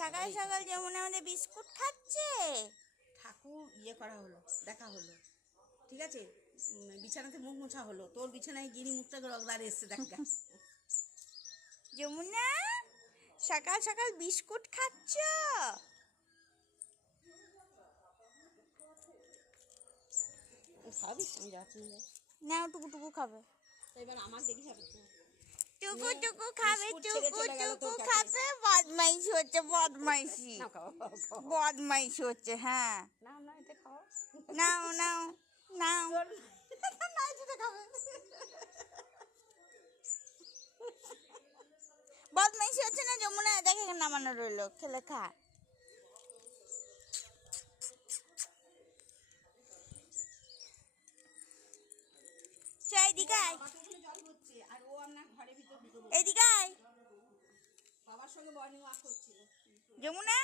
সকাল সকাল যেমন আমাদের বিস্কুট খাচ্ছে। ঠাকুর করা হলো, দেখা হলো, ঠিক আছে, বিছানাতে মুখ মোছা হলো, তোর বিছানায় গিরি মুখটা রগদারে এসছে দেখ। যমুনা সকাল সকাল বিস্কুট খাচ্ছ? খাবি? আমি যাচ্ছি নাও টুকু টুকু খাবে। এবার আমার দেখি খাবে টুকু টুকু খাবে, টুকু টুকু খাবে। বদমাইশি হচ্ছে, বদমাইশি বদমাইশি হচ্ছে। হ্যাঁ নাও না, এটা খাও, নাও নাও নাও। বদমাইশি হচ্ছে না যমুনা? দেখে নামানো রইলো, খেলে খা। এদিকে আয়, আর ও আপনার ঘরের ভিতর এদিকে আয় বাবার সঙ্গে মর্নিং ওয়াক করছিল। যমুনা।